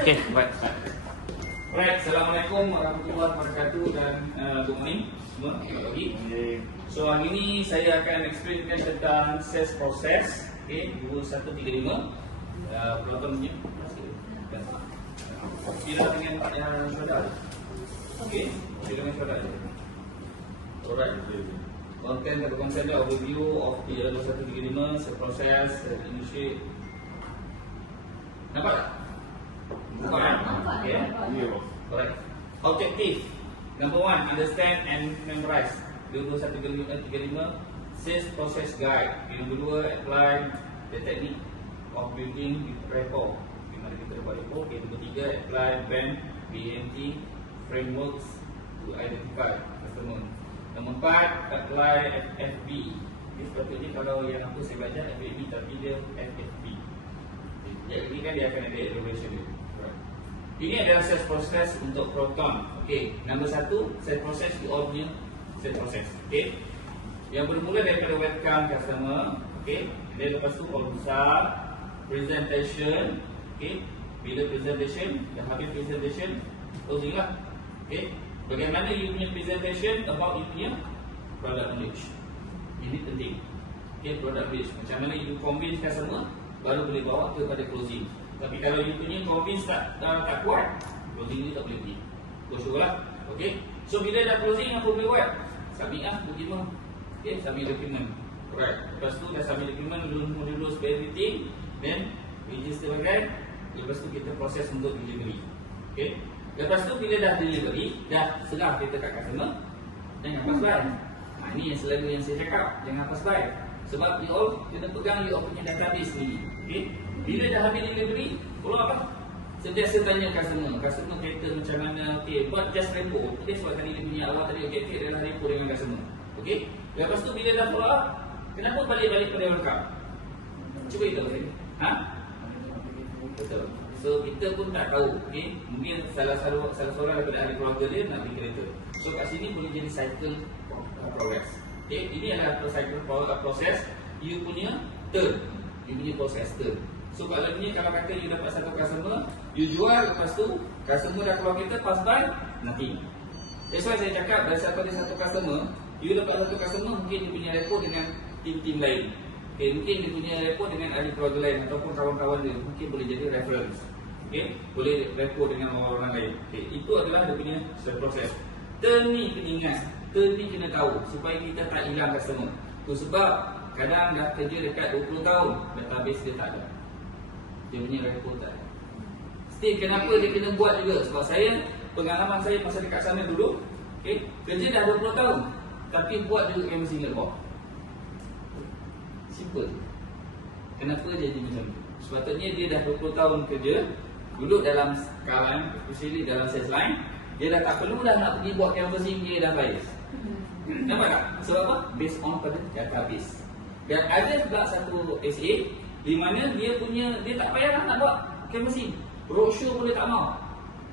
Okay, baik. Alright, Assalamualaikum warahmatullahi wabarakatuh dan good morning semua, selamat pagi. So hari ini saya akan explainkan tentang sales process. Okay, 2135 penonton punya tidak dengan saudara. Okay, tidak dengan saudara. Alright. Content atau konsep overview of the 2135 sales process industry. Nampak tak? Okay. Alright. Objective number 1, understand and memorize 2135 sales process guide. Yang kedua, apply the technique of building rapport. Bagaimana kita buat rapport. Yang ketiga, apply BAM, BMT frameworks to identify customer. Nombor 4, apply FFB. Ini sepatutnya kalau yang aku saya belajar FFB, tapi dia FFB. Jadi kan dia akan ada evaluation dia. Ini adalah sales process untuk Proton. Okey, nombor 1, sales process di all punya sales process. Okey. Yang bermula daripada welcome customer, okey. Dan lepas tu kalau besar presentation, okey. Bila presentation, dah habis presentation, closing lah. Okey. Bagaimana you punya presentation about you punya product knowledge. Ini penting. Okey, product knowledge. Macam mana you convince customer baru boleh bawa kepada closing. Tapi kalau you punya convince tak kuat, closing ni tak boleh pergi. Go lah. Okay. So bila dah closing, apa boleh buat? Submit lah document. Okay, submit document. Alright. Lepas tu dah submit document, lulus everything, then register bagai. Lepas tu kita proses untuk delivery. Okay. Lepas tu bila dah delivery, dah serah kita kat customer, jangan pass by. Ini yang selalu yang saya cakap, jangan pass by. Sebab you all kena pegang you all punya database ni. Okay. Bila dah habis delivery, follow apa? Sentiasa tanya customer kata macam mana. Okay, buat just report. Okay, sebab tadi dia punya awal tadi objektif adalah report dengan customer. Okay. Lepas tu bila dah follow up, kenapa balik-balik pada welcome? Cuba kita boleh. Betul. So kita pun tak tahu. Okay. Mungkin salah seorang daripada ahli keluarga dia nak pergi kereta. So kat sini boleh jadi cycle progress. Okay. Ini adalah cycle proses. You punya turn. You punya proses turn. So kalau kata you dapat satu customer, you jual, lepas tu customer dah keluar kita, pass by, nothing. That's why saya cakap daripada satu customer, you dapat satu customer, mungkin you punya rapport dengan tim-tim lain. Okay, mungkin you punya rapport dengan ahli keluarga lain ataupun kawan-kawan dia, mungkin boleh jadi reference. Okay, boleh rapport dengan orang-orang lain. Okay, itu adalah dia punya proses. Turn ni kena ingat, turn ni kena tahu supaya kita tak hilang customer. Tu sebab kadang dah kerja dekat 20 tahun, database dia tak ada. Dia punya report tak ada. Still kenapa dia kena buat juga? Sebab saya, pengalaman saya masa dekat sana dulu, okay, kerja dah 20 tahun, tapi buat juga yang mesti ingat buat. Simple. Kenapa jadi macam tu? Sepatutnya dia dah 20 tahun kerja, duduk dalam kawan, especially dalam sales line, dia dah tak perlu dah nak pergi buat canvassing, dia dah bias. Nampak tak? Sebab apa? Based on pada database. Dan ada pula satu SA di mana dia tak payah nak buat canvassing, brochure pun dia tak mau.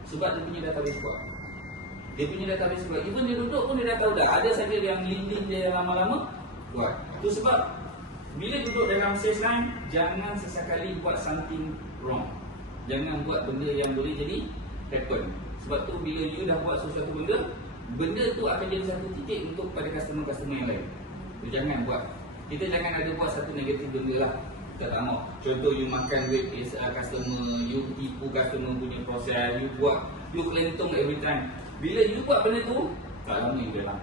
Sebab dia punya database kuat. Dia punya database kuat. Even dia duduk pun dia dah tahu dah. Ada saja yang link dia lama-lama kuat. Itu sebab bila duduk dalam sales line, jangan sesekali buat something wrong. Jangan buat benda yang boleh jadi happen. Sebab tu bila you dah buat sesuatu benda tu akan jadi satu titik untuk pada customer-customer yang lain. So, jangan buat. Kita jangan ada buat satu negatif benda lah. Kita tak mahu. Contoh you makan duit customer, you tipu customer punya proses, you kelentong every time. Bila you buat benda tu, tak lama you dalam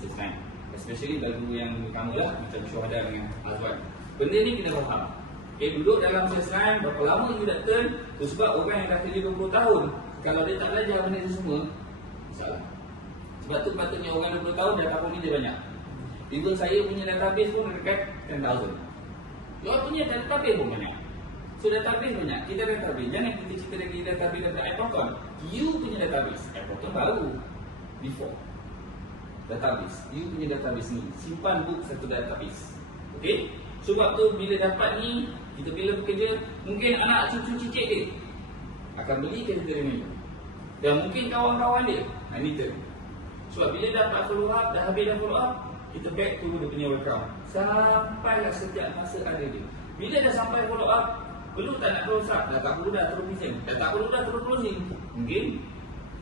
sales line. Especially lagu yang utama lah, macam Syuhada dengan Azwan. Benda ni kena faham. Okay, duduk dalam sales line, berapa lama you dah turn. Tu sebab orang yang dah kerja 20 tahun, kalau dia tak belajar benda tu semua, salah. Sebab tu patutnya orang 20 tahun dah tahu dia banyak. Even saya punya database pun dekat 10,000. Luar punya database pun banyak. So database banyak. Kita database. Jangan kita cerita lagi database daripada iProton. You punya database. iProton baru. Before. Database. You punya database ni. Simpan book satu database. Okay. Sebab tu bila dapat ni, kita bila bekerja, mungkin anak cucu cicit dia akan beli kita dengan you. Dan mungkin kawan-kawan dia. Ini tu. Sebab bila dapat follow up, dah habis dah follow up, kita back to dia punya welcome. Sampailah setiap masa ada dia. Bila dah sampai follow up, Perlu tak nak close up? Dah tak perlu dah terus closing. Dah tak perlu dah terus closing. Mungkin.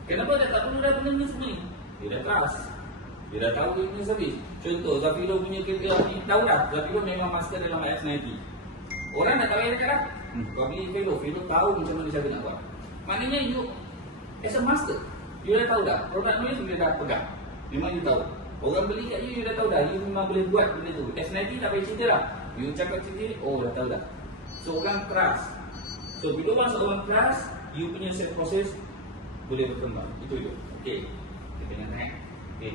Kenapa dah tak perlu dah benda ni semua ni? Dia dah trust. Dia dah tahu dia punya servis. Contoh, Zafiro punya kereta ni, tahu dah. Zafiro memang master dalam IS90. Orang dah tahu yang dekat dah. Kau beli Zafiro tahu macam mana cara nak buat. Maknanya you as a master, you dah tahu dah. Produk ni you dah pegang. Memang you tahu. Orang beli kat you dah tahu dah. You memang boleh buat benda tu. S90 tak payah cerita dah. You cakap cerita ni, oh dah tahu dah. So orang trust. So bila masa orang trust, you punya sales process boleh berkembang. Itu dia. Okey. Kita tengok kan. Okey.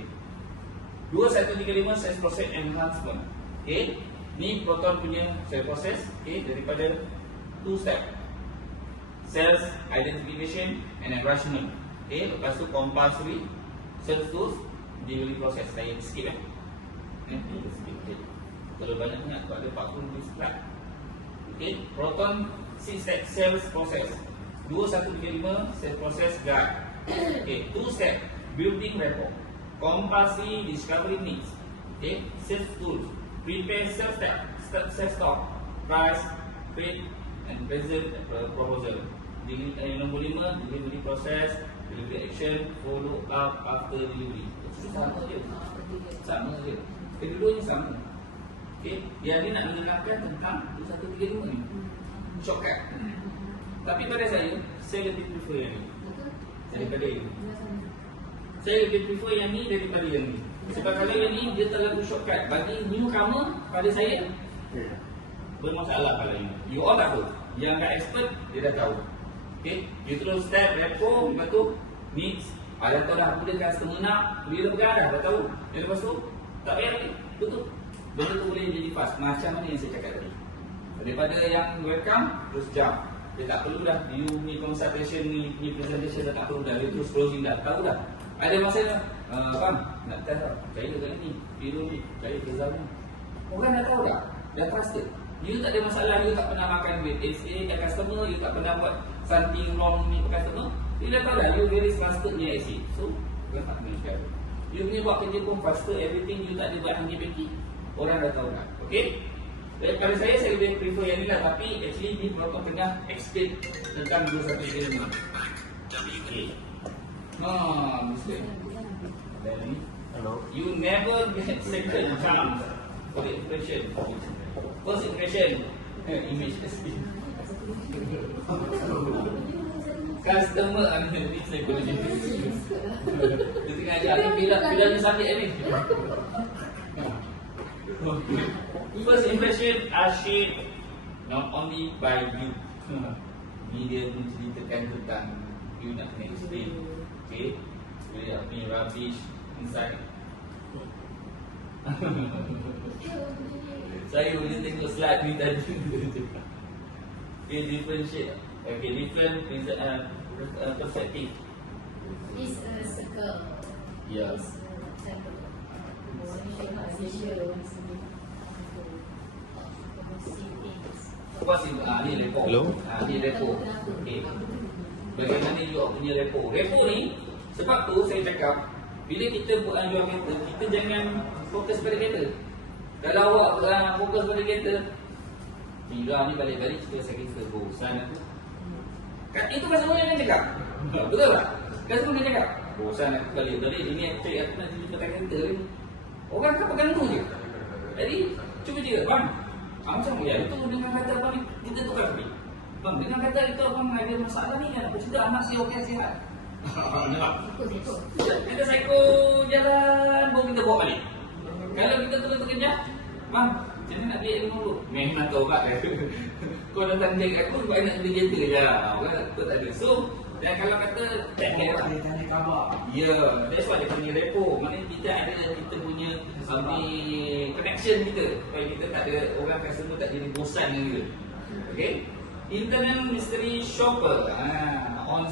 2135 sales process enhancement. Okey. Ni Proton punya sales process, okey, daripada 2 step. Sales identification and enrichment. Okey, lepas tu compulsory sales tools delivery process. Saya skip kita skip. Okay. Kalau banyak ingat tu ada 40 slide. Okey, Proton 6 step sales process. 2135 sales process guide. Okey, 2 step building rapport. Compulsory discovery needs. Okey, sales tools. Prepare sales step, sales stock, price, rate and present proposal. Nombor 5, delivery process, delivery action, follow up after delivery. Sama je. Sama je. Kedua-duanya sama. Okey, dia ni nak menerangkan tentang 2135 ni. Shortcut. Tapi pada saya lebih prefer yang ni. Daripada yang ni. Saya lebih prefer yang ni daripada yang ni. Sebab kalau yang ni dia terlalu shortcut. Bagi newcomer pada saya bermasalah kalau ini. You all tak tahu. Yang dah expert dia dah tahu. Okey, you terus step repo, lepas tu needs. Dah tahu dah apa dia customer nak, bila pegang dah tahu. Dan lepas tu tak payah lagi. Betul. Benda tu boleh jadi fast. Macam mana yang saya cakap tadi. Daripada yang welcome terus jump. Dia tak perlu dah. You ni consultation ni presentation dah tak perlu dah. Dia terus closing dah. Tahu dah. Ada masa bang, nak test tak? Saya kali ni, video ni, saya result ni. Orang dah tahu dah. Dah trusted. You tak ada masalah, you tak pernah makan duit SA ke customer, you tak pernah buat something wrong ni ke customer. You dah tahu dah, you very trusted ni SA. So, you tak kena share. You punya buat kerja pun faster, everything you tak ada buat hangi-hangi. Orang dah tahu dah. Okay? Pada saya lebih prefer yang ni lah. Tapi actually ni Proton tengah explain tentang 2135. Okay. Muslim. Hello. You never get second chance for the impression. First impression, image testing. Customer analytics psychology. Dia tengah ajar ni bila ni subjek ni. First impression are shaped not only by you. Ni dia menceritakan tentang you nak kena explain. Okay, boleh punya rubbish inside. Saya boleh tengok slide ni tadi. Okay, differentiate. Okay, different perspective. This circle. Yeah. Apa sih? Ni repo. Hello? Ni repo. Okay. Bagaimana you punya repo? Repo ni, sebab tu saya cakap, bila kita buat jual kereta, kita jangan fokus pada kereta. Kalau awak fokus pada kereta, bila ni balik-balik cerita saya kereta, bosan aku. Itu customer yang cakap. Betul tak? Customer yang cakap, bosan aku balik-balik, ini actually aku nak cerita pasal kereta ni. Orang kan pegang tu je. Jadi, cuba cerita, bang, macam ya, itu dengan kata abang ni, kita tukar tadi. Bang, dengan kata itu abang ada masalah ni kan, aku cerita anak saya okey sihat. Kita psycho jalan, baru kita bawa balik. Kalau kita terus bekerja, bang, macam mana nak beli ilmu dulu? Memang tahu tak. Kau datang jaga aku, sebab nak beli kereta je. Orang tak ada. So, dan kalau kata tak ada tanya khabar. Ya, that's why dia punya repo. Maknanya kita ada kita punya connection kita. Supaya kita tak ada orang customer tak jadi bosan dengan kita. Okay? Internal mystery shopper. On